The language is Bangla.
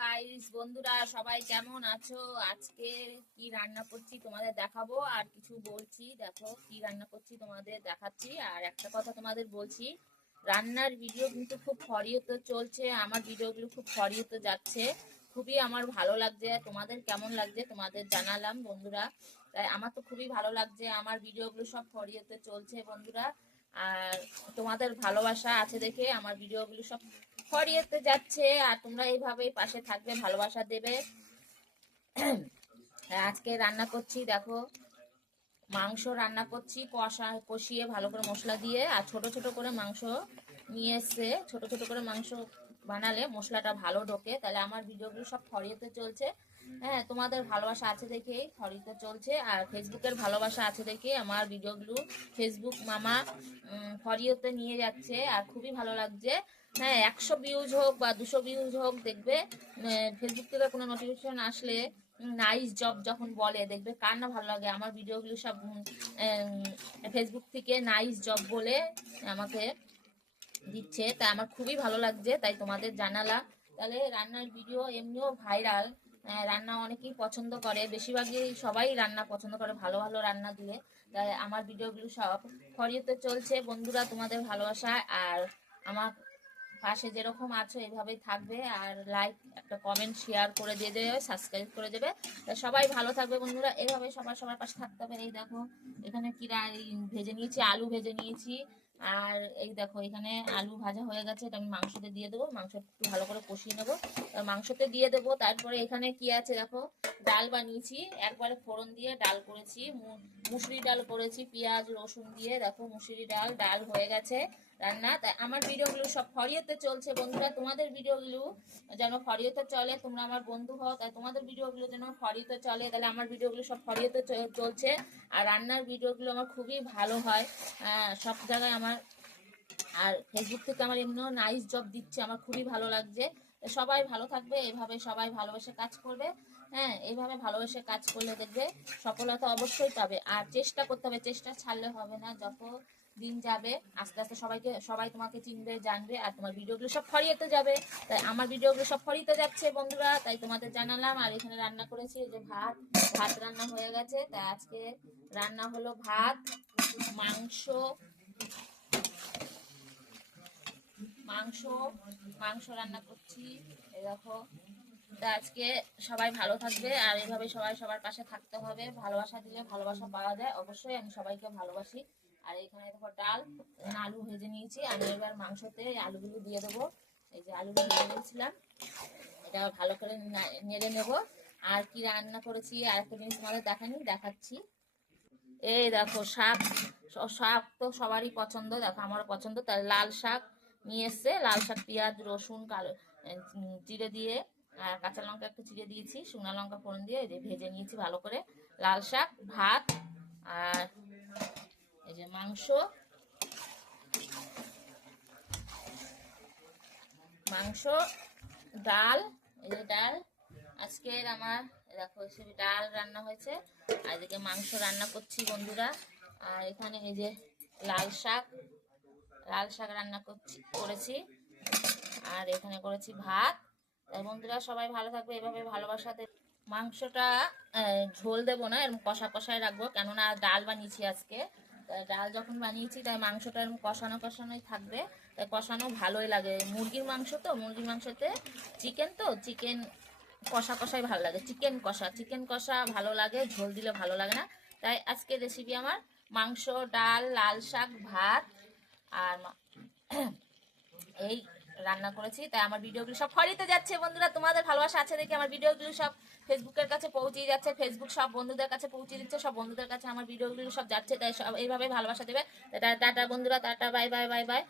গাইস বন্ধুরা সবাই কেমন আছো? আজকে কি রান্না করছি তোমাদের দেখাবো, আর কিছু বলছি। দেখো কি রান্না করছি তোমাদের দেখাচ্ছি, আর একটা কথা তোমাদের বলছি, রান্নার ভিডিও কিন্তু খুব ফরিয়তে চলছে, আমার ভিডিওগুলো খুব ফরিয়তে যাচ্ছে, খুবই আমার ভালো লাগছে। তোমাদের কেমন লাগছে তোমাদের জানালাম বন্ধুরা, তাই আমার তো খুবই ভালো লাগছে, আমার ভিডিওগুলো সব ফরিয়তে চলছে বন্ধুরা। আর তোমাদের ভালোবাসা আছে দেখে আমার ভিডিওগুলো সব ছড়িয়েতে যাচ্ছে, আর তোমরা এইভাবেই পাশে থাকবে, ভালোবাসা দেবে। আজকে রান্না করছি, দেখো মাংস রান্না করছি, কষিয়ে ভালো করে মশলা দিয়ে, আর ছোট ছোট করে মাংস নিয়ে এসছে। ছোট ছোট করে মাংস বানালে মশলাটা ভালো ঢোকে, তাহলে আমার ভিডিওগুলো সব ছড়িয়েতে চলছে। হ্যাঁ, তোমাদের ভালোবাসা আছে দেখেই ছড়িয়েতে চলছে, আর ফেসবুকের ভালোবাসা আছে দেখে আমার ভিডিওগুলো ফেসবুক মামা ছড়িয়েতে নিয়ে যাচ্ছে, আর খুবই ভালো লাগছে। হ্যাঁ, 100 ভিউজ হোক বা 200 ভিউজ হোক, দেখবে ফেসবুক থেকে কোনো নোটিফিকেশন আসলে নাইস জব যখন বলে, দেখবে কার না ভালো লাগে। আমার ভিডিওগুলো সব ফেসবুক থেকে নাইস জব বলে আমাকে দিচ্ছে, তাই আমার খুবই ভালো লাগছে, তাই তোমাদের জানালাম। তাহলে রান্নার ভিডিও এমনিও ভাইরাল, রান্না অনেকেই পছন্দ করে, বেশিরভাগই সবাই রান্না পছন্দ করে ভালো ভালো রান্না দিলে। তাই আমার ভিডিওগুলো সব ছড়িয়ে চলছে বন্ধুরা, তোমাদের ভালোবাসা। আর আমার পাশে যেরকম আছো এভাবেই থাকবে, আর লাইক একটা কমেন্ট শেয়ার করে দিয়ে দেবে, সাবস্ক্রাইব করে দেবে। সবাই ভালো থাকবে বন্ধুরা, এভাবে সবার সবার পাশে থাকতে হবে। এই দেখো এখানে ভেজে নিয়েছি, আলু ভেজে নিয়েছি, আর এই দেখো এখানে আলু ভাজা হয়ে গেছে, এটা আমি মাংসতে দিয়ে দেবো, মাংস একটু ভালো করে কষিয়ে নেবো, মাংসতে দিয়ে দেবো। তারপরে এখানে কি আছে দেখো, ডাল বানিয়েছি, একবারে ফোড়ন দিয়ে ডাল করেছি, মুসুরি ডাল করেছি পেঁয়াজ রসুন দিয়ে। দেখো মুসুরি ডাল ডাল হয়ে গেছে রান্না। তাই আমার ভিডিওগুলো সব ফরিয়েতে চলছে বন্ধুরা, তোমাদের ভিডিওগুলো যেন ফরিয়েতে চলে, তোমরা আমার বন্ধু হও, তাই তোমাদের ভিডিওগুলো যেন ফরিয়েতে চলে, তাহলে আমার ভিডিওগুলো সব ফরিয়েতে চলছে। আর রান্নার ভিডিওগুলো আমার খুবই ভালো হয়, সব জায়গায় আমার। আর ফেসবুক থেকে আমার এমনিও নাইস জব দিচ্ছে, আমার খুবই ভালো লাগছে। সবাই ভালো থাকবে, এভাবে সবাই ভালোবেসে কাজ করবে। হ্যাঁ, এইভাবে ভালোবেসে কাজ করলে দেখবে সফলতা অবশ্যই পাবে। আর চেষ্টা করতে হবে, চেষ্টা ছাড়লে হবে না। যত দিন যাবে আস্তে আস্তে সবাই তোমাকে চিনবে জানবে, আর তোমার ভিডিওগুলো সব ছড়িয়েতে যাবে। তাই আমার ভিডিওগুলো সব ছড়িয়ে যাচ্ছে বন্ধুরা, তাই তোমাদের জানালাম। আর এখানে রান্না করেছি, এই যে ভাত ভাত রান্না হয়ে গেছে। তাই আজকে রান্না হলো ভাত, মাংস, মাংস মাংস রান্না করছি। এই দেখো, তা আজকে সবাই ভালো থাকবে, আর এভাবে সবাই সবার পাশে থাকতে হবে, ভালোবাসা দিলে ভালোবাসা পাওয়া যায়, অবশ্যই আমি সবাইকে ভালোবাসি। আর এখানে দেখো ডাল, আলু ভেজে নিয়েছি, আমি এবার মাংসতে আলুগুলো দিয়ে দেবো। এই যে আলুগুলো ভেজে নিয়েছিলাম, এটা ভালো করে নেড়ে নেব। আর কি রান্না করেছি আর একটা জিনিস তোমাদের দেখাচ্ছি। এই দেখো শাক, শাক তো সবারই পছন্দ, দেখো আমারও পছন্দ, তাই লাল শাক নিয়ে এসছে। লাল শাক পেঁয়াজ রসুন কালো চিড়ে দিয়ে, আর কাঁচা লঙ্কা একটু চিড়ে দিয়েছি, শুকনো লঙ্কা ফোড়ন দিয়ে এই যে ভেজে নিয়েছি ভালো করে। লাল শাক, ভাত, আর এই যে মাংস, মাংস, ডাল, এই যে ডাল আজকের আমার। দেখো সে ডাল রান্না হয়েছে, আর এদিকে মাংস রান্না করছি বন্ধুরা। আর এখানে এই যে লাল শাক, লাল শাক রান্না করেছি, আর এখানে করেছি ভাত। তাই বন্ধুরা সবাই ভালো থাকবে, এভাবে ভালোবাসা দেবে। মাংসটা ঝোল দেবো না, এরকম কষা কষায় রাখবো, কেননা ডাল বানিয়েছি আজকে। তাই ডাল যখন বানিয়েছি তাই মাংসটা এরকম কষানো কষানোই থাকবে, তাই কষানো ভালোই লাগে। মুরগির মাংস তো, মুরগির মাংসতে চিকেন তো, চিকেন কষা কষাই ভালো লাগে, চিকেন কষা ভালো লাগে, ঝোল দিলে ভালো লাগে না। তাই আজকে রেসিপি আমার মাংস, ডাল, লাল শাক, ভাত, আর এই রান্না করেছি। তাই আমার ভিডিওগুলো সব ফরিতে যাচ্ছে বন্ধুরা, তোমাদের ভালোবাসা আছে দেখে আমার ভিডিওগুলো সব ফেসবুকের কাছে পৌঁছে যাচ্ছে, ফেসবুক সব বন্ধুদের কাছে পৌঁছে দিচ্ছে, সব বন্ধুদের কাছে আমার ভিডিওগুলো সব যাচ্ছে। তাই সব এইভাবে ভালোবাসা দেবে। টাটা বন্ধুরা, tata, bye bye bye bye.